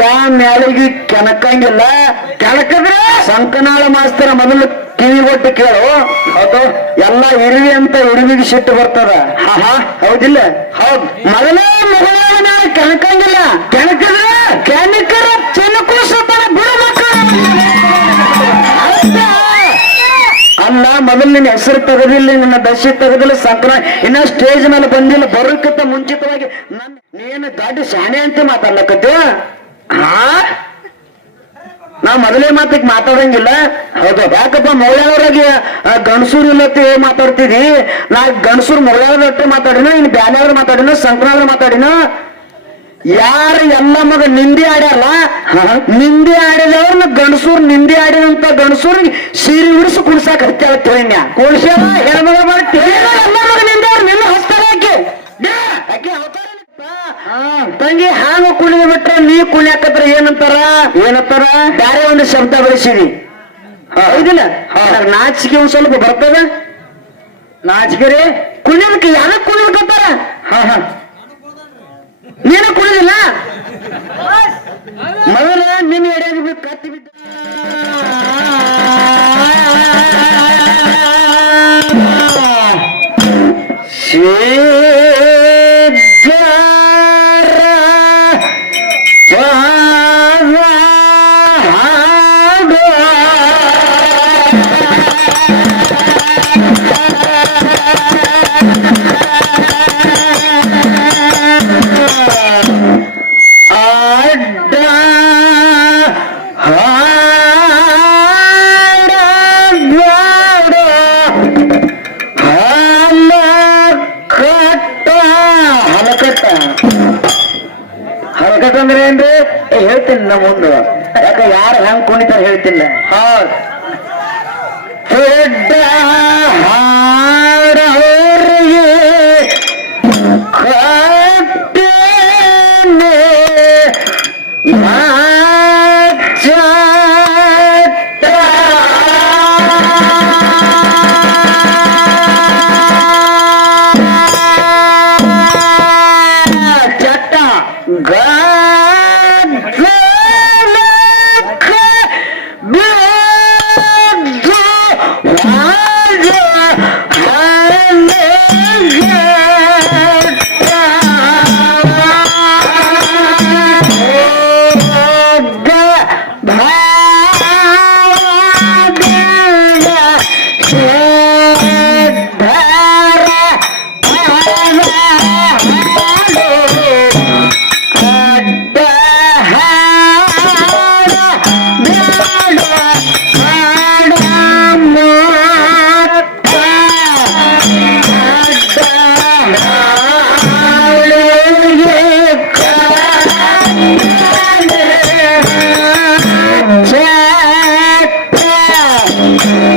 ಯಾ ಮ್ಯಾಲಿಗೆ ಕೆಣಕಂಗಿಲ್ಲ? ಕೆಣಕದ್ರೆ? ಸಂಕನಾಳ ಮಾಸ್ತರ ಮೊದಲು ಕಿವಿ ಕೊಟ್ಟು ಕೇಳು. ಹೌದು. ಎಲ್ಲ ಇರುವಿ ಅಂತ ಇರುವಿಗೆ ಸಿಟ್ಟು ಬರ್ತದ. ಹೌದಿಲ್ಲ? ಹೌದ್. ಮೊದಲೇ ಮೊದಲ ಕೆಣಕಂಗಿಲ್ಲ. ಕೆಣಕದ್ರೆ? ಕೆಣಕರ ಚೆನ್ನಕೂಸತನ ಅಲ್ಲ ಮೊದಲು ನಿನ್ನ ಹೆಸರು ತೆಗೆದಿಲ್ಲ ನಿನ್ನ ದಶೆ ತೆಗೆದಿಲ್ಲ ಸಂಕ್ರ ಇನ್ನ ಸ್ಟೇಜ್ ಮೇಲೆ ಬಂದಿಲ್ಲ ಬರೋಕ್ಕಿಂತ ಮುಂಚಿತವಾಗಿ ನನ್ನ ನೀನು ದಾಟಿ ಶಾಣೆ ಅಂತ ಮಾತಾಡ್ಲಕತ್ತೆ ಹಾ ನಾ ಮೊದಲೇ ಮಾತಿಗೆ ಮಾತಾಡಂಗಿಲ್ಲ. ಹೌದು, ಯಾಕಪ್ಪ ಮೌಳ್ಯಾವ್ರಾಗೆ ಗಣಸೂರು ಇಲ್ಲತ್ತೆ ಮಾತಾಡ್ತಿದಿ? ನಾ ಗಣಸೂರು ಹತ್ರ ಮಾತಾಡಿನ, ಇನ್ ಬ್ಯಾನ್ಯಾವ್ರ ಮಾತಾಡಿನ ಸಂಕ್ರಾವ್ರ ಮಾತಾಡಿನ? ಯಾರು ಎಲ್ಲ ಮಗ ನಿಂದಿ ಆಡ್ಯಾರಲ್ಲ ನಿಂದಿ ಆಡಿದವ್ರನ್ನ ಗಣಸೂರ್ ನಿಂದಿ ಆಡಿದಂತ ಗಣಸೂರ್ ಸೀರೆ ಉಡಿಸಿ ಕುಡ್ಸಾಕ್ ಹತ್ಯಾಳ ತಿಳಿನ್ಯ ಕುಡ್ಸ್ಯಾವ ಹೆಣ್ಮಗ ಮಾಡ್ತೀವಿ ಎಲ್ಲ ಮಗ ನಿಂದಿ ಅವ್ರು ನಿನ್ನ ಹಸ್ತಾರ ಆಕೆ ತಂಗಿ ಹಾಂಗ ಕುಣಿದ ಬಿಟ್ರೆ ನೀ ಕುಣಿಯಾಕತ್ರ ಏನಂತಾರ? ಏನಂತಾರ? ಬ್ಯಾರೆ ಒಂದು ಶಬ್ದ ಬಳಸಿದಿ. ಹೌದಿಲ್ಲ? ನಾಚಿಕೆ ಒಂದ್ ಸ್ವಲ್ಪ ಬರ್ತದ? ನಾಚಿಕೆ ಕುಣಿಯಕ್ಕೆ ಕುಣಿಯೋದಕ್ಕೆ ಯಾರ ಹಾ ನೀನು ಕುಣಿದಿಲ್ಲ? ಮೊದಲ ನಿನ್ನ ಎಡೆಯಾಗ ಕತ್ತಿ ಬಿದ್ದ. ಶ್ರೀಧರ ಹೇಳ್ತೀನಿ ನಮ್ಮ ಮುಂದೆ. ಯಾಕೆ ಯಾರು ಹೆಂಗ್ ಕುಣಿತಾರ ಹೇಳ್ತಿಲ್ಲ ಹೌದು. ದೊಡ್ಡ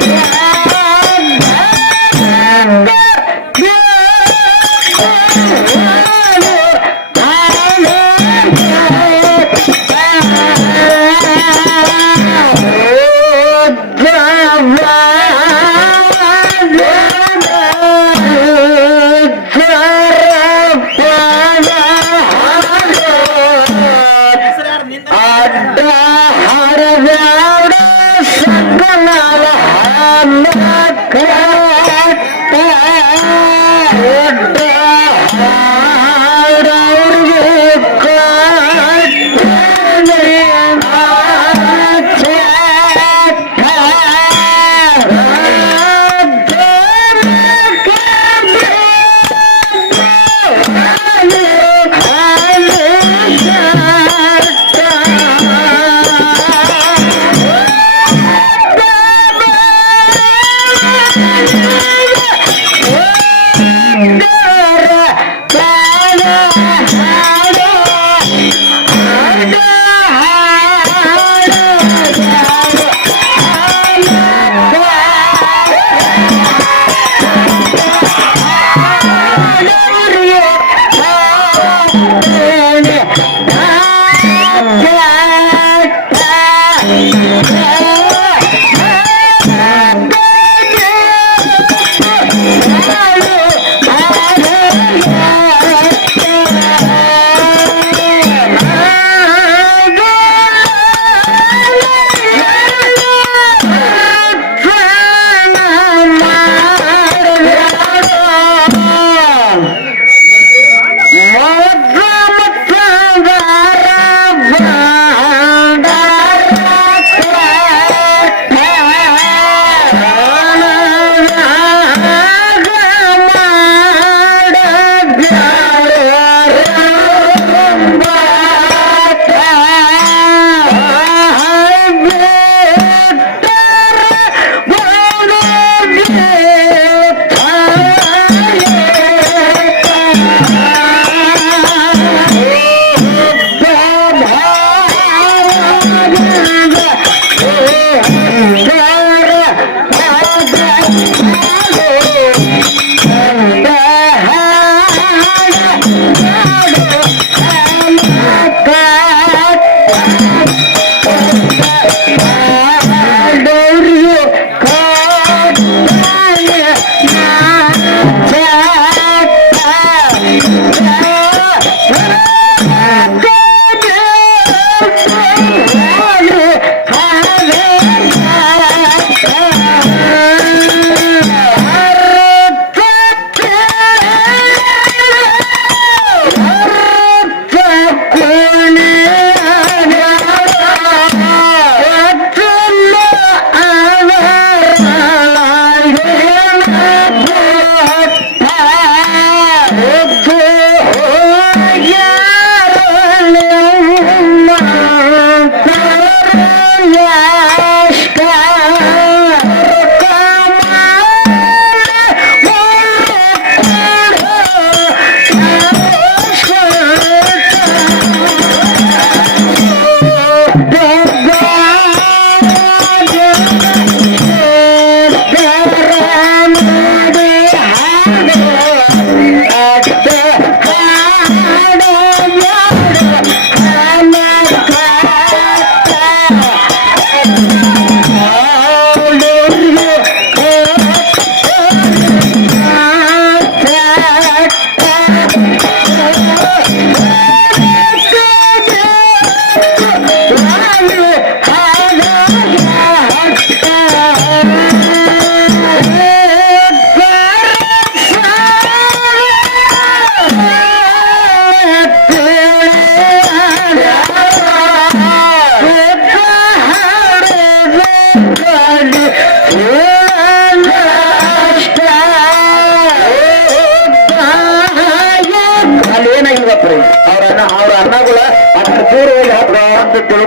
Yeah.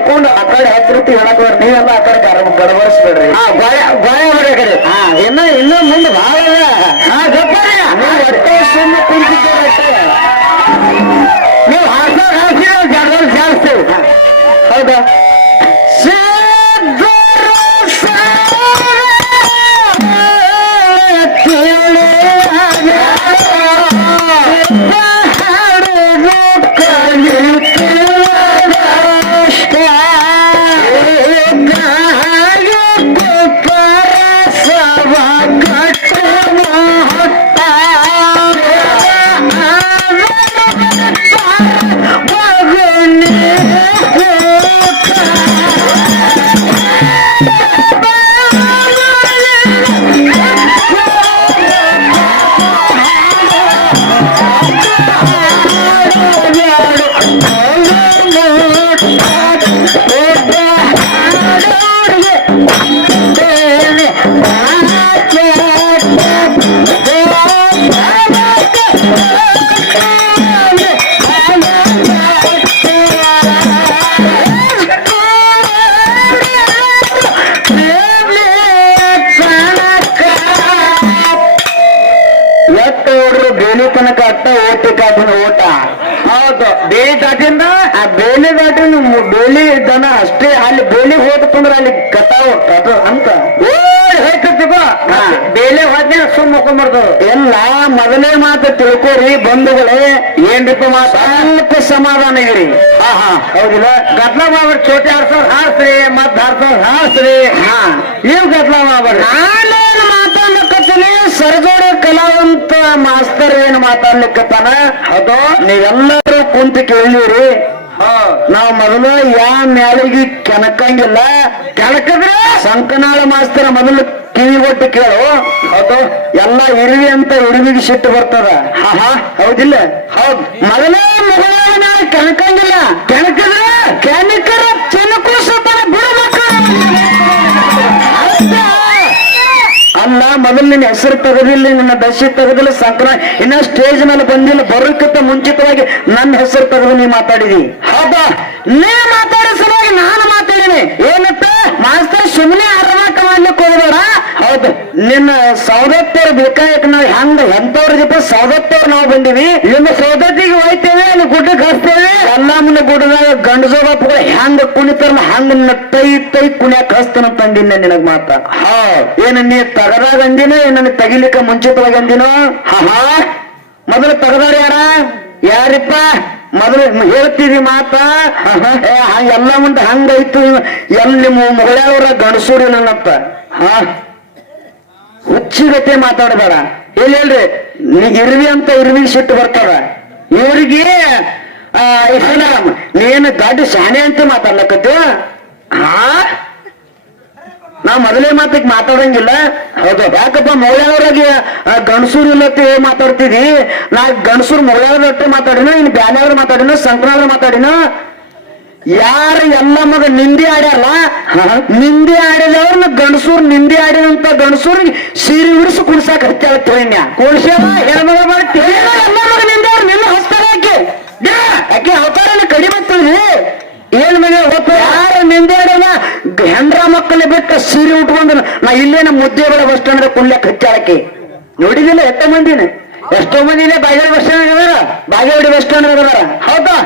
ತಿಳ್ಕೊಂಡು ಆ ಕಡೆ ಹತ್ತು ಆಕಡೆ ನೀವೆಲ್ಲ ಆ ಕಡೆ ಗಡ ಗಡಬಡಿಸ್ಬೇಡ್ರಿ ಹಾ ಗಾಯ ಮಾಡಿ ಕಡೆ ಹಾ ಇನ್ನ ಇನ್ನು ಮುಂದೆ ಭಾಳ. ಹಾ ಗಪ್ಪರಿ ನೀವು ಹೊಟ್ಟೆ ಸುಮ್ಮನೆ ಕುಂತಿದ್ದೀರ ಅಷ್ಟೇ. ನೀವು ಹಾಸ್ದಾಗ ಹಾಕಿ ಜಾಗದಲ್ಲಿ ಜಾಸ್ತಿ ಹೌದಾ? ತನಕ ಅಟ್ಟ ಓಟಿ ಕಾಟಿನ ಓಟ. ಹೌದು ಬೇಲಿ ದಾಟಿಂದ ಆ ಬೇಲಿ ದಾಟಿನ ಬೇಲಿ ದನ ಅಷ್ಟೇ ಅಲ್ಲಿ ಬೇಲಿ ಹೋತಂದ್ರ ಅಲ್ಲಿ ಕಟಾವ್ ಅದು ಅಂತ. ಓಡಿ ಹೋಯ್ತಿರ್ತೀವ ಹಾ. ಬೇಲೆ ಹೋದ್ಮೇಲೆ ಸುಮ್ಮ ಮುಕ್ಕೊಂಬರ್ತದ ಎಲ್ಲ ಮೊದಲೇ ಮಾತು ತಿಳ್ಕೊರಿ ಬಂಧುಗಳೇ. ಏನ್ರಿಪ್ಪ ಮಾತ? ಸ್ವಲ್ಪ ಸಮಾಧಾನ ಇರಿ. ಹಾ ಹಾ. ಹೌದಿಲ್ಲ? ಗದ್ಲ ಮಾಡ್ಬಿಟ್ಟು ಚೋಟಿ ಹಾರ್ಸೋರ್ ಹಾರ್ಸ್ರಿ ಮತ್ ಹಾರ್ಸೋರ್ ಹಾರ್ಸ್ರಿ. ಹಾ. ನೀವು ಗದ್ಲ ಮಾಡ್ಬೇಡ್ರಿ ನಾನೇನು ಸರಜೋಡಿ ಕಲಾವಂತ ಮಾಸ್ತರ್ ಏನು ಮಾತಾಡ್ಲಿಕ್ಕತ್ತಾನ? ಅದು ನೀವೆಲ್ಲರೂ ಕುಂತು ಕೇಳಿರಿ ನಾವ್ ಮೊದಲು ಯಾ ಮ್ಯಾಲಿಗೆ ಕೆಣಕಂಗಿಲ್ಲ. ಕೆಣಕದ್ರೆ? ಸಂಕನಾಳ ಮಾಸ್ತರ ಮೊದಲು ಕಿವಿ ಒಟ್ಟು ಕೇಳು. ಅದು ಎಲ್ಲ ಇರುವಿ ಅಂತ ಇರುವಿಗೆ ಸಿಟ್ಟು ಬರ್ತದ. ಹಾ ಹೌದಿಲ್ಲ? ಹೌದು. ಮೊದಲೇ ಮೊದಲೇ ಮ್ಯಾಲ ಕೆಣಕಂಗಿಲ್ಲ. ಕೆಣಕದ್ರೆ? ಕೆಣಕರ ಅಲ್ಲ ಮೊದಲು ನಿನ್ನ ಹೆಸರು ತೆಗೆದಿಲ್ಲ, ನಿನ್ನ ದಶೆ ತೆಗೆದಿಲ್ಲ ಸಂಕ್ರ ಇನ್ನ ಸ್ಟೇಜ್ ಮೇಲೆ ಬಂದಿಲ್ಲ, ಬರೋಕ್ಕಿಂತ ಮುಂಚಿತವಾಗಿ ನನ್ನ ಹೆಸರು ತೆಗೆದು ನೀ ಮಾತಾಡಿದಿ. ಹೌದಾ? ನೀ ಮಾತಾಡಿ ಸಲುವಾಗಿ ನಾನು ಮಾತಾಡಿನಿ. ಏನಪ್ಪ ಮಾಸ್ತರ್ ಸುಮ್ಮನೆ ಅರ್ವಾಕ ಮಾಡ್ಲಿಕ್ಕೆ ಹೋಗ್ಬೇಡ. ಹೌದು? ನಿನ್ನ ಸೌದತ್ತರ ಬೇಕಾಯಕ್ ನಾವು ಹೆಂಗ ಎಂತವ್ರಿಗಪ್ಪ ಸೌದತ್ತವ್ರು ನಾವು ಬಂದಿವಿ. ನಿಮ್ಮ ಸೌದತ್ತಿಗೆ ಹೋಯ್ತೇವೆ, ಅಲ್ಲಿ ಗುಡ್ಡ ಹಚ್ತೇವೆ ಎಲ್ಲ ಗುಡದಾಗ ಗಂಡಸೋಗಪ್ಪಗಳು ಹೆಂಗ ಕುಣಿತಾರ ಹಂಗ ನಟ್ಟೈ ತೈ ಕುಣ್ಯಾಕ ಹಸ್ತನ ತಂದಿನ ನಿನಗ ಮಾತ ಹ, ಏನ ನೀ ತಗದಾಗ ಅಂದಿನ ಏನನ್ನ ತಗಿಲಿಕ್ಕ ಮುಂಚಿತವಾಗಿ ಅಂದಿನೋ? ಹಾ ಮೊದಲು ತಗದಾರ ಯಾರ? ಯಾರಿಪ್ಪ? ಮೊದಲು ಹೇಳ್ತೀರಿ ಮಾತ? ಎಲ್ಲ ಮುಂದೆ ಹಂಗೈತು ಎಲ್ಲಿ ಮಗಳವರ ಗಣಸೂರಿ ನನ್ನಪ್ಪ ಹಾ. ಹುಚ್ಚಿಗತೆ ಮಾತಾಡಬೇಡ. ಇಲ್ಲಿ ಹೇಳ್ರಿ? ನೀ ಇರ್ವಿ ಅಂತ ಇರ್ವಿ ಸಿಟ್ಟು ಬರ್ತದ. ಇವ್ರಿಗೆ ಇದನ್ನ ನೀನು ದೊಡ್ಡ ಶಾನೆ ಅಂತ ಮಾತಾಡ್ಲಕತ್ತಿ? ಹಾ ನಾ ಮೊದಲೇ ಮಾತಿಗೆ ಮಾತಾಡಂಗಿಲ್ಲ. ಹೌದು, ಯಾಕಪ್ಪ ಮೌಳ್ಯಾವ್ರಾಗೆ ಗಣಸೂರು ಇಲ್ಲತ್ತೆ ಮಾತಾಡ್ತಿದಿ? ನಾ ಗಣಸೂರ್ ಮೌಳ್ಯಾವ್ರಟ್ಟೆ ಮಾತಾಡಿನ, ಇನ್ ಬ್ಯಾನವ್ರ ಮಾತಾಡಿನ ಸಂಕ್ರಾವ್ರ ಮಾತಾಡಿನ? ಯಾರು ಎಲ್ಲ ಮಗ ನಿಂದಿ ಆಡ್ಯಾರಲ್ಲ ನಿಂದಿ ಆಡಿದವ್ರನ್ನ ಗಣಸೂರ್ ನಿಂದಿ ಆಡಿದಂತ ಗಣಸೂರ್ ಸೀರೆ ಉಡಿಸಿ ಕುಡ್ಸಾಕ ಹತ್ತಿ ತಿಳಿನ್ಯ ಕುಡ್ಸ್ಯಾವ ಹೆಣ್ಮಗ ಮಾಡ್ತೀವಿ ಎಲ್ಲ ನಿನ್ನ ಹಸ್ತಾರ ಆಕೆ ಅವತಾರನ ಅವತಾರ ಕಡಿಮೆ ಏನ್ ಮನೆ ಹೊತ್ತು ಯಾರು ನಿಂದೆ ಆಡಲ್ಲ ಹೆಂಡ್ರ ಮಕ್ಕಳ ಬಿಟ್ಟು ಸೀರೆ ಉಟ್ಕೊಂಡು ನಾ ಇಲ್ಲೇನ ಮುದ್ದೆ ಬಳ ಬಸ್ ಸ್ಟ್ಯಾಂಡ್ ಕುಣ್ಲಕ್ ಹಚ್ಚಾಳಕ್ಕೆ. ನೋಡಿದಿಲ್ಲ ಎಷ್ಟ ಮಂದಿನ? ಎಷ್ಟೋ ಮಂದಿನ ಬಾಗಿಲ ಬಸ್ ಸ್ಟ್ಯಾಂಡ್ ಅದಾರ? ಬಾಗೇವಾಡಿ ಬಸ್ ಸ್ಟ್ಯಾಂಡ್ ಹೌದಾ?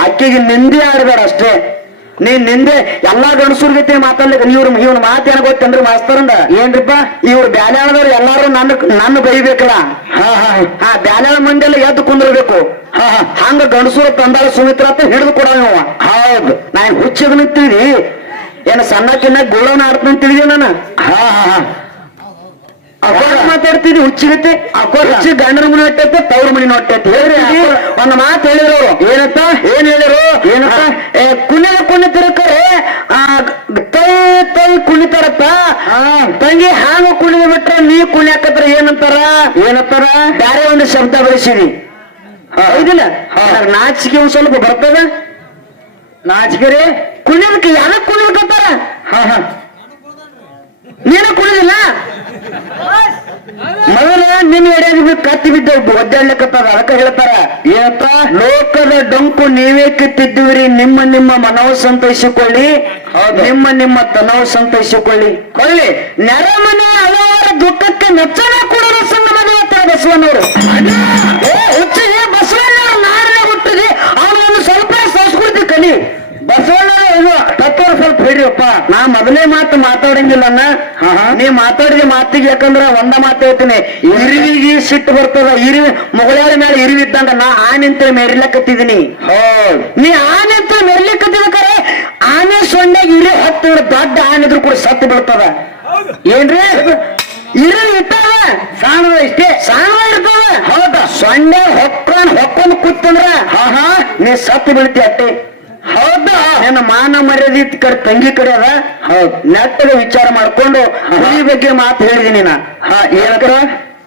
ಅಕ್ಕಿಗೆ ನಿಂದೆ ಆಡ್ಬೇಡ ಅಷ್ಟೇ. ನೀನ್ ನಿಂದೆ ಎಲ್ಲಾ ಗಣಸೂರ್ಗತೆ ಮಾತಾಡ್ಲಿಕ್ಕೆ ಇವ್ರ ಇವ್ನ ಮಾತೇನ ಗೊತ್ತಂದ್ರೆ ಮಾಸ್ತರಂದ? ಏನ್ರಿಪ್ಪ? ಇವ್ರು ಬ್ಯಾಲ್ಯಾಳದವ್ರು ಎಲ್ಲಾರು ನನ್ನ ನನ್ನ ಬೈಬೇಕಲ್ಲ ಹಾ ಹಾ ಹಾ. ಬ್ಯಾಲ್ಯಾಳ ಮಂದಿಯೆಲ್ಲ ಎದ್ದು ಕುಂದಿರ್ಬೇಕು. ಹಾ ಹಾ. ಹಂಗ ಗಂಡಸೂರ ತಂದಾಳ ಸುಮಿತ್ರ ಅಂತ ಹಿಡಿದು ಕೊಡ ಹೌದು. ನಾ ಹುಚ್ಚದ ನಿಂತೀವಿ ಏನ ಕಿನ್ನ ಗುಳ್ಳನ ಆಡ್ತೀನಿ ತಿಳಿದ ನಾನು? ಹಾ ಹಾ ಹಾ. ಮಾತಾಡ್ತಿದ್ವಿ ಹುಚ್ಚಿಗತ್ತೆ? ಹುಚ್ಚಿ ಗಂಡನ ಮನೆ ಹೊಟ್ಟೈತೆ ತವ್ರ ಮನೆ ಹೊಟ್ಟೈತೆ ಹೇಳ್ರಿ ಒಂದು ಮಾತು ಹೇಳಿದ್ರು ಏನತ್ತ ಏನ್ ಹೇಳಿರು ಏನತ್ತ ಕುಣಿದ ಆ ತೈ ತೈ ಕುಣಿತಾರಪ್ಪ. ತಂಗಿ ಹಾಂಗ ಕುಣಿದ ಬಿಟ್ರೆ ನೀ ಕುಣಿಯಾಕತ್ರ ಏನಂತಾರ? ಏನಂತಾರ? ಬ್ಯಾರೆ ಒಂದು ಶಬ್ದ ಬಳಸಿದಿ. ಹೌದಿಲ್ಲ ನಾಚಿಕೆ ಒಂದ್ ಸ್ವಲ್ಪ ಬರ್ತದ? ನಾಚಿಕೆ ರೀ? ಕುಣಿದಕ್ಕೆ ಯಾರ ಹಾ. ನೀನು ಕುಣಿದಿಲ್ಲ? ಮೊದಲ ನಿನ್ನ ಎಡೆಯಾಗಿ ಕತ್ತಿ ಬಿದ್ದ ಒದ್ದಾಡ್ಲಿಕ್ಕತ್ತದ ಅದಕ್ಕ ಹೇಳ್ತಾರ ಏನಪ್ಪ ಲೋಕದ ಡೊಂಕು ನೀವೇ ಕಿತ್ತಿದ್ದೀರಿ ನಿಮ್ಮ ನಿಮ್ಮ ಮನವ ಸಂತೈಸಿಕೊಳ್ಳಿ ನಿಮ್ಮ ನಿಮ್ಮ ತನವು ಸಂತೈಸಿಕೊಳ್ಳಿ. ಕೊಳ್ಳಿ ನೆರೆಮನೆ ಹಲವಾರು ದುಃಖಕ್ಕೆ ನಚ್ಚನ ಕೂಡ ಸಣ್ಣ ಮನೆ ಹತ್ತಿರ ಏ ಹುಚ್ಚಿಗೆ ಬಸವಣ್ಣ ನಾರೇ ಹುಟ್ಟಿದೆ ಅವನನ್ನು ಸ್ವಲ್ಪ ಸಂಸ್ಕೃತಿ ಕಲಿ ಬಸವಣ್ಣ ಇದು ತತ್ವ ಸ್ವಲ್ಪ ಹಿಡಿಯಪ್ಪ ನಾ ಮೊದಲೇ ಮಾತು ಮಾತಾಡಂಗಿಲ್ಲ ಅಣ್ಣ ನೀ ಮಾತಾಡಿದ ಮಾತಿಗೆ ಯಾಕಂದ್ರ ಒಂದ ಮಾತು ಹೇಳ್ತೀನಿ. ಇರುವಿಗೆ ಸಿಟ್ಟು ಬರ್ತದ ಇರುವಿ ಮುಗಳಾರ ಮೇಲೆ ಇರುವಿದ್ದಂಗ ನಾ ಆನೆಂತ ಮೆರಿಲಕತ್ತಿದೀನಿ. ನೀ ಆನೆಂತ ಮೆರಿಲಿಕ್ಕತ್ತಿದ ಆನೆ ಸೊಂಡೆಗೆ ಇರಿ ಹತ್ತು ದೊಡ್ಡ ಆನೆ ಇದ್ರು ಕೂಡ ಸತ್ತು ಬೀಳ್ತದ ಏನ್ರಿ? ಇರು ಇಟ್ಟಾವ? ಸಾಣದ ಇಷ್ಟೇ. ಸಾಣ ಇರ್ತದ ಹೌದ. ಸೊಂಡೆ ಹೊಕ್ಕೊಂಡ್ ಹೊಕ್ಕೊಂಡ್ ಕೂತಂದ್ರ ಹಾ ಹಾ ನೀ ಸತ್ತು ಬೀಳ್ತಿ ಅಟ್ಟೆ. ಹೌದಾ. ನನ್ನ ಮಾನ ಮರ್ಯಾದೆ ಇತ್ತು ಕಡೆ ತಂಗಿ ಕಡೆ ಅದ. ನೆಟ್ಟದ ನೆಟ್ಟಗ ವಿಚಾರ ಮಾಡ್ಕೊಂಡು ಹುಲಿ ಬಗ್ಗೆ ಮಾತು ಹೇಳಿದೀನಿ ನಾ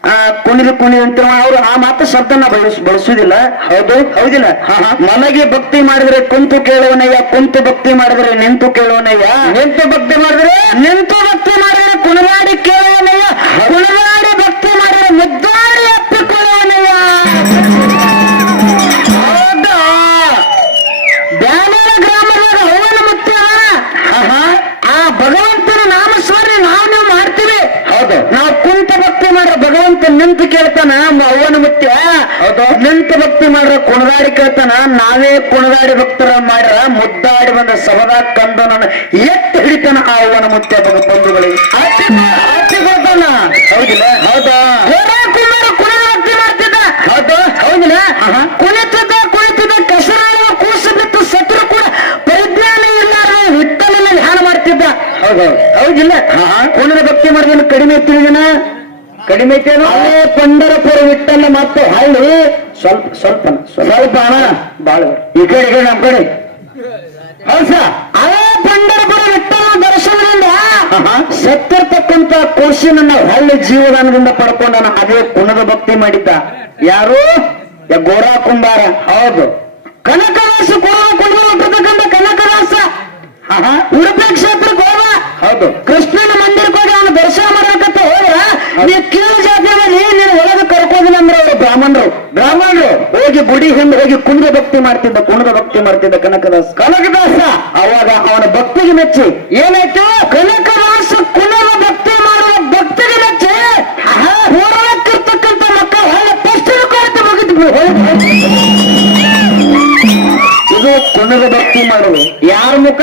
ಆ ಕುಣಿದು ಕುಣಿ ಅಂತ ಅವ್ರು ಆ ಮಾತು ಶಬ್ದನ ಬಳಸ್ ಬಳಸುದಿಲ್ಲ. ಹೌದು. ಹೌದಿಲ್ಲ? ಮನೆಗೆ ಭಕ್ತಿ ಮಾಡಿದ್ರೆ ಕುಂತು ಕೇಳುವನಯ್ಯ ಕುಂತು ಭಕ್ತಿ ಮಾಡಿದ್ರೆ ನಿಂತು ಕೇಳುವನಯ್ಯ. ನಿಂತು ಭಕ್ತಿ ಮಾಡಿದ್ರೆ ನಿಂತು ನಾವೇ ಕುಣದಾಡಿ ಭಕ್ತರ ಮಾಡ್ರ ಮುದ್ದಾಡಿ ಬಂದ ಸವದ ಕಂದನ ಎತ್ತು ಹಿಡಿತಾನ ಆ ಅವನ ಮುತ್ಯ ಬಂಧುಗಳಿಗೆ ಹೌದಿಲ್ಲ? ಹೌದಾ? ಹೌದು? ಹೌದಿಲ್ಲ? ಕುಳಿತದ ಕುಳಿತದ ಕೆಸರಾಳುವ ಕೂಸು ಬಿತ್ತು ಸತ್ರು ಕೂಡ ಪರಿಜ್ಞಾನ ಇಲ್ಲಾರ ವಿಠಲನ ಧ್ಯಾನ ಮಾಡ್ತಿದ್ದ. ಹೌದು. ಹೌದಿಲ್ಲ? ಕುಣದ ಭಕ್ತಿ ಮಾಡಿದ ಕಡಿಮೆ ತಿಳಿದನ ಕಡಿಮೆ ಪಂಡರಪುರ ವಿಠಲ ಮತ್ತು ಹಳ್ಳಿ ಸ್ವಲ್ಪ ಸ್ವಲ್ಪ ಸ್ವಲ್ಪ. ಹಣ ಬಾಳ. ಈ ಕಡೆ ಈ ಕಡೆ ನಮ್ ಕಡೆ. ಹೌಸ ಅದೇ ಪಂಡರಪುರ ವಿಠಲ ದರ್ಶನದಿಂದ ಸತ್ತಿರ್ತಕ್ಕಂತ ಕೋಶಿನನ್ನ ಹಳ್ಳಿ ಜೀವದಾನದಿಂದ ಪಡ್ಕೊಂಡನ ಅದೇ ಕುಣದ ಭಕ್ತಿ ಮಾಡಿದ್ದ. ಯಾರು? ಗೋರಾ ಕುಂಬಾರ. ಹೌದು. ಕನಕದಾಸ ಗೋರ ಕೊಂಡು ಹುಟ್ಟಿರ್ತಕ್ಕಂಥ ಕನಕದಾಸ. ಉಡುಪಿ ಕ್ಷೇತ್ರಕ್ಕೆ ಗೋವಾ ಹೌದು. ಕೃಷ್ಣನ ಮಂದಿರಕ್ಕೆ ಹೋಗಿ ಅವನು ದರ್ಶನ ಮಾಡಬೇಕಂತ ಹೋದ್ರ ನೀವು ಕೀಳು ಜಾತಿಯಲ್ಲಿ ನೀನು ಒಳಗೆ ಕರ್ಕೋದಿಲ್ಲ ಅಂದ್ರೆ ಅವರು ಬ್ರಾಹ್ಮಣರು. ಹೋಗಿ ಗುಡಿ ಹಿಂದೆ ಹೋಗಿ ಕುಣಿದ ಭಕ್ತಿ ಮಾಡ್ತಿದ್ದ, ಕುಣದ ಭಕ್ತಿ ಮಾಡ್ತಿದ್ದ ಕನಕದಾಸ. ಕನಕದಾಸ ಅವಾಗ ಅವನ ಭಕ್ತಿಗೆ ಮೆಚ್ಚಿ, ಏನಾಯ್ತು? ಕನಕದಾಸ ಕುಣದ ಭಕ್ತಿ ಮಾಡುವ ಭಕ್ತಿಗೆ ಮೆಚ್ಚಿ ಹೋರಾಕಿರ್ತಕ್ಕಂಥ ಮಕ್ಕಳು ಪುಸ್ತಕ ಕೊರತೆ ಮುಗಿದ್ವಿ ಇದು ಕುಣದ ಭಕ್ತಿ ಮಾಡುದು ಯಾರ ಮುಖ?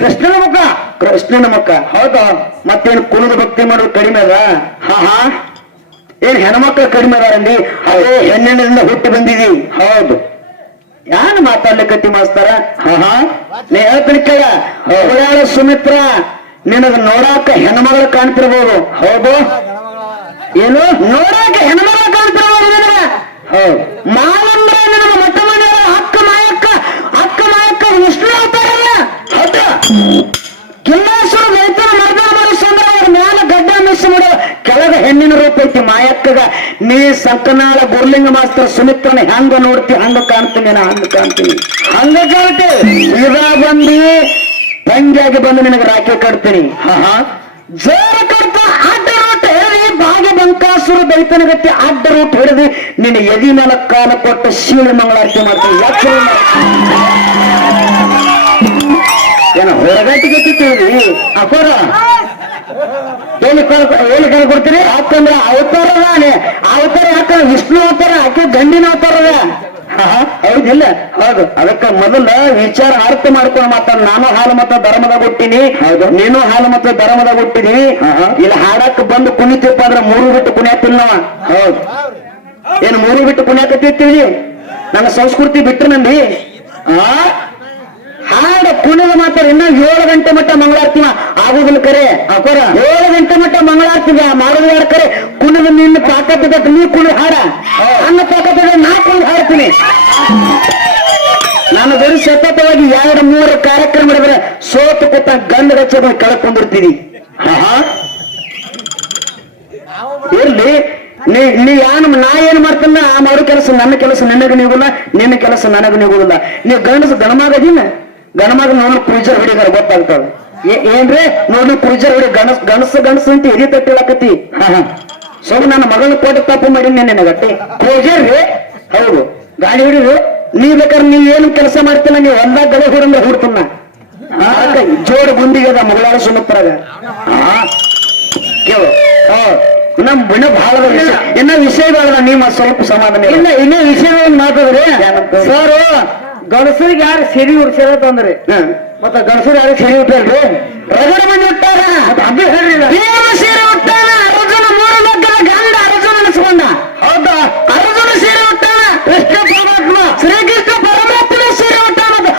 ಕೃಷ್ಣನ ಮುಖ. ಕೃಷ್ಣನ ಮುಖ. ಹೌದಾ. ಮತ್ತೇನು ಕುಣದ ಭಕ್ತಿ ಮಾಡೋದು ಕಡಿಮೆ ಅದ? ಹಾ ಹಾ ಏನ್ ಹೆಣ್ಮಕ್ಳು ಕಡಿಮೆ ಅದಾರಂದಿ? ಅದೇ ಹೆಣ್ಣಿನಿಂದ ಹುಟ್ಟಿ ಬಂದಿದಿ. ಹೌದು. ಯಾನ್ ಮಾತಾಡ್ಲಿಕ್ಕತ್ತಿ ಮಾಸ್ತಾರ? ಹಾ ಹಾ. ನೀ ಹೇಳ್ತೀನಿ ಕೇಳ. ಹೊಳ್ಯಾಳ ಸುಮಿತ್ರ ನಿನಗ ನೋಡಾಕ ಹೆಣ್ಮಗಳು ಕಾಣ್ತಿರ್ಬೋದು. ಹೌದು. ಏನು? ನೋಡಾಕ ಹೆಣ್ಮಗಳು ಕಾಣ್ತಿರ್ಬೋದು ನಿನಗ? ಹೌದು. ಮಾಲಂದ್ರ ನಿನಗ ಮೊಟ್ಟ ಮನೆಯ ಅಕ್ಕ ಮಾಯಕ್ಕ ಅಕ್ಕ ಮಾಯಕ್ಕ ವಿಷ್ಣು ಅವತಾರಲ್ಲ ಹೌದು. ಕಿಲ್ಲಾಸುರ ಹೆಣ್ಣಿನ ರೂಪ ಐತಿ ಮಾಯಕ್ಕಗ. ನೀ ಸಂಕನಾಳ ಗುರ್ಲಿಂಗ ಮಾಸ್ತರ್ ಸುಮಿತ್ರನ ಹೆಂಗ ನೋಡ್ತಿ, ಹಂಗ ಕಾಣ್ತೀನಿ ನಾ, ಹಂಗ ಕಾಣ್ತೀನಿ. ಹಂಗ ಕಾಣ್ತಿ? ಇದ ಬಂದಿ ತಂಗಿಯಾಗಿ ಬಂದು ನಿನಗೆ ರಾಖಿ ಕಟ್ತೀನಿ. ಹಾ ಜೋರ ಕಡ್ತ ಅಡ್ಡ ರೂಟ್ ಹೇಳಿ ಭಾಗ್ಯ ಬಂಕಾಸುರ ಅಡ್ಡ ರೂಟ್ ಹಿಡಿದು, ನಿನ್ನ ಎದಿ ಮೇಲೆ ಕಾಲ ಕೊಟ್ಟು ಶೀಲ ಮಂಗಳಾರತಿ ಮಾಡ್ತೀನಿ. ಯಾಕೆ ಏನ ಹೊರಗಾಟಿಗೆ ಅಪರ. ಏನು ಏನು ಕಾಲ ಕೊಡ್ತೀರಿ? ಯಾಕಂದ್ರೆ ಅವತಾರ ನಾನೇ ಅವತಾರ ಯಾಕಂದ್ರೆ ವಿಷ್ಣು ಅವತಾರ ಆಕೆ ಗಂಡಿನ ಅವತಾರದ ಹೌದಿಲ್ಲ ಹೌದು ಅದಕ್ಕ ಮೊದಲ ವಿಚಾರ ಅರ್ಥ ಮಾಡ್ಕೊಂಡು ಮಾತಾಡ ನಾನು ಹಾಲು ಮತ್ತ ಧರ್ಮದ ಕೊಟ್ಟಿನಿ. ಹೌದು. ನೀನು ಹಾಲು ಮತ್ತ ಧರ್ಮದ ಕೊಟ್ಟಿನಿ ಇಲ್ಲಿ ಹಾಡಕ್ ಬಂದು ಕುಣಿತಿಪ್ಪ ಅಂದ್ರೆ ಮೂರು ಬಿಟ್ಟು ಕುಣಿಯತ್ತಿಲ್ಲ ನಾವ ಹೌದು. ಏನು ಮೂರು ಬಿಟ್ಟು ಕುಣಿಯಕತ್ತೀವಿ ನನ್ನ ಸಂಸ್ಕೃತಿ ಬಿಟ್ರು ನಂದಿ? ಆ? ಹಾಡ ಕುಣಿದ ಮಾತ್ರ ಇನ್ನ ಏಳು ಗಂಟೆ ಮಟ್ಟ ಮಂಗಳಾರತಿ ಮಾ- ಆಗುದಿಲ್ಲ ಕರೆ. ಅಪರ. ಏಳು ಗಂಟೆ ಮಟ್ಟ ಮಂಗಳಾರತಿ ಮಾಡೋದು ಯಾರ ಕರೆ? ಕುಣಿದ ನಿನ್ನ ತಾಕತ್ತಿದ ನೀ ಕುಣಿದ ಹಾಡ. ನನ್ನ ತಾಕತ್ತಿದ ನಾ ಕುಣಿದು ಹಾಡ್ತೀನಿ. ನಾನು ಬರೀ ಸತತವಾಗಿ ಎರಡು ಮೂರು ಕಾರ್ಯಕ್ರಮ ಮಾಡಿದ್ರೆ ಸೋತು ಕೊಟ್ಟ ಗಂಧ ರಚನೆ ಕೆಳಕ್ ಕುಂದಿರ್ತೀನಿ ಇರ್ಲಿ. ನೀ ನೀ ಯಾನ್ ನಾ ಏನ್ ಮಾಡ್ತೀನ? ಆ ಮಾಡೋ ಕೆಲಸ ನನ್ನ ಕೆಲಸ ನನಗೆ ನೀಗುಲ್ಲ ನಿನ್ನ ಕೆಲಸ ನನಗ ನೀಗುದಿಲ್ಲ ನೀ ಗಂಡಸ ಗಣಮಾಗದಿನ ಗಣಮಾಗ ನೋಡಿ ಪೂಜಾರ್ ಹಿಡಿಗಾರ ಗೊತ್ತಾಗ್ತಾವ ಏನ್ರಿ? ನೋಡಿ ಪೂಜಾರ್ ಹಿಡಿ ಗಣಸ್ ಗಣಸ ಗಣಸ ಅಂತ ಎದಿ ತಟ್ಟಿಳಕತಿ ಸೊ ನನ್ನ ಮಗಳ ಕೋಟ ತಪ್ಪು ಮಾಡೀನಿ ನಿನ್ನ ಗಟ್ಟಿ ರೀ? ಹೌದು. ಗಾಡಿ ಹಿಡಿದು ನೀ ಬೇಕಾದ್ರೆ ನೀವ್ ಏನು ಕೆಲಸ ಮಾಡ್ತಿಲ್ಲ ನೀವು ಹೊಲ್ದಾಗ ಗಡ ಹುಡುಂದ್ರೆ ಹುಡ್ತನ್ನ ಜೋಡ್ ಗುಂಡಿಗದ ಮಗಳ ಸುಮತ್ರಾಗ. ಕೇಳು. ನಮ್ ಬಿಣ ಬಹಳ ಇನ್ನ ವಿಷಯಗಳ ನಿಮ್ಮ ಸ್ವಲ್ಪ ಸಮಾಧಾನ ಇಲ್ಲ ಇನ್ನೇ ವಿಷಯಗಳನ್ನ ಏನಂತ? ಸರ್ ಗಣಸರಿಗೆ ಯಾರು ಸಿರಿ ಉಡ್ಸ್ಯಾರ ತಂದ್ರಿ ಮತ್ತ ಗಣಸರು ಯಾರು ಸಿರಿ ಉಟ್ಟಲ್ರಿ ರಗಡ ಮಂದಿ ಉಟ್ಟಾರ ಅದು ಹೇಳ್ರಿ ಭೀಮ ಸೀರೆ ಅರ್ಜುನ ಮೂರು ಗಂಡ ಅರ್ಜುನ ಅನಿಸ್ಕೊಂಡ ಹೌದಾ ಅರ್ಜುನ ಸೀರೆ ಹುಟ್ಟಾನ ಕೃಷ್ಣ ಪರಮಾತ್ಮ ಶ್ರೀಕೃಷ್ಣ ಪರಮಾತ್ಮನ ಸೀರೆ ಹುಟ್ಟಾನ ಅದು.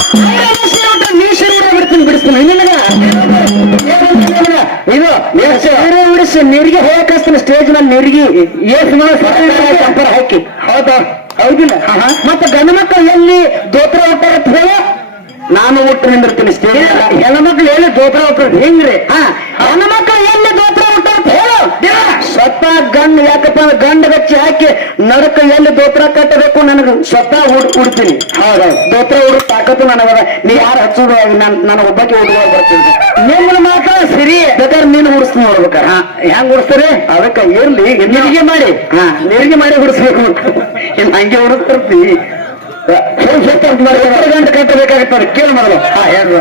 ಸೀರೆ ಹುಟ್ಟಾನ ನೀ ಸೀರೆ ಬಿಡ್ತೀನಿ ಬಿಡಿಸ್ತೀನಿ ನಿನಗ ಇದು ನೀನ್ ಸೀರೆ ಉಡಿಸಿ ನೀರಿಗೆ ಹೋಗಕ್ಕಿಸ್ತೀನಿ ಸ್ಟೇಜ್ನಲ್ಲಿ ನೀರಿಗೆ ಏಸ್ ಕಂಪರ್ ಹಾಕಿ ಹೌದಾ ಹೌದಿಲ್ಲ ಮತ್ತೆ ಗಂಡು ಮಕ್ಕಳು ಎಲ್ಲಿ ದೋತ್ರ ಹುಟ್ಟಾರ ಅಂತ ಹೇಳು ನಾನು ಹುಟ್ಟು ನಿಂದಿರ್ತೀನಿ ಸ್ಟೇಜ್ ಹೆಣ್ಮಕ್ಳು ಎಲ್ಲಿ ದೋತ್ರ ಹೋಗ್ತಾರೆ ಹೆಂಗ್ರಿ ಹಾ ನನ್ನ ಮಕ್ಕಳು ಎಲ್ಲಿ ದೋತ್ರ ಹುಟ್ಟಾರ ಅಂತ ಹೇಳು ಸ್ವತಃ ಗಂಡ ಯಾಕಪ್ಪ ಗಂಡ ಗಚ್ಚಿ ಹಾಕಿ ನರಕ ಎಲ್ಲಿ ದೋತ್ರ ಕಟ್ಟಬೇಕು ನನಗೆ ಸ್ವತಃ ಹುಡ್ ಕುಡ್ತೀನಿ ಹೌದೌದು ದೋತ್ರ ಹುಡುಕ್ ತಾಕತ್ತು ನನಗದ ನೀ ಯಾರು ಹಚ್ಚೋದು ನಾನು ನನ್ನ ಒಬ್ಬಕ್ಕೆ ಹುಡುಗ ಬರ್ತೀನಿ ನಿಮ್ಮ ಮಾತ್ರ ಸಿರಿ ಬೇಕಾದ್ರೆ ನೀನು ಹುಡ್ಸ್ ನೋಡ್ಬೇಕಾರ ಹಾ, ಹೆಂಗ್ ಹುಡ್ಸ್ತಾರೆ ಅದಕ್ಕ ಇರ್ಲಿ ನೀರಿಗೆ ಮಾಡಿ ಹಾ ನೀರಿಗೆ ಮಾಡಿ ಹುಡ್ಸ್ಬೇಕು ಇನ್ನು ಹಂಗೆ ಹುಡುಕ್ತಿ ಗಂಟೆ ಕಟ್ಟಬೇಕಾಗತ್ತಾರೆ ಕೇಳ ಮೊದಲು ಹಾ ಹೇಳ್ರ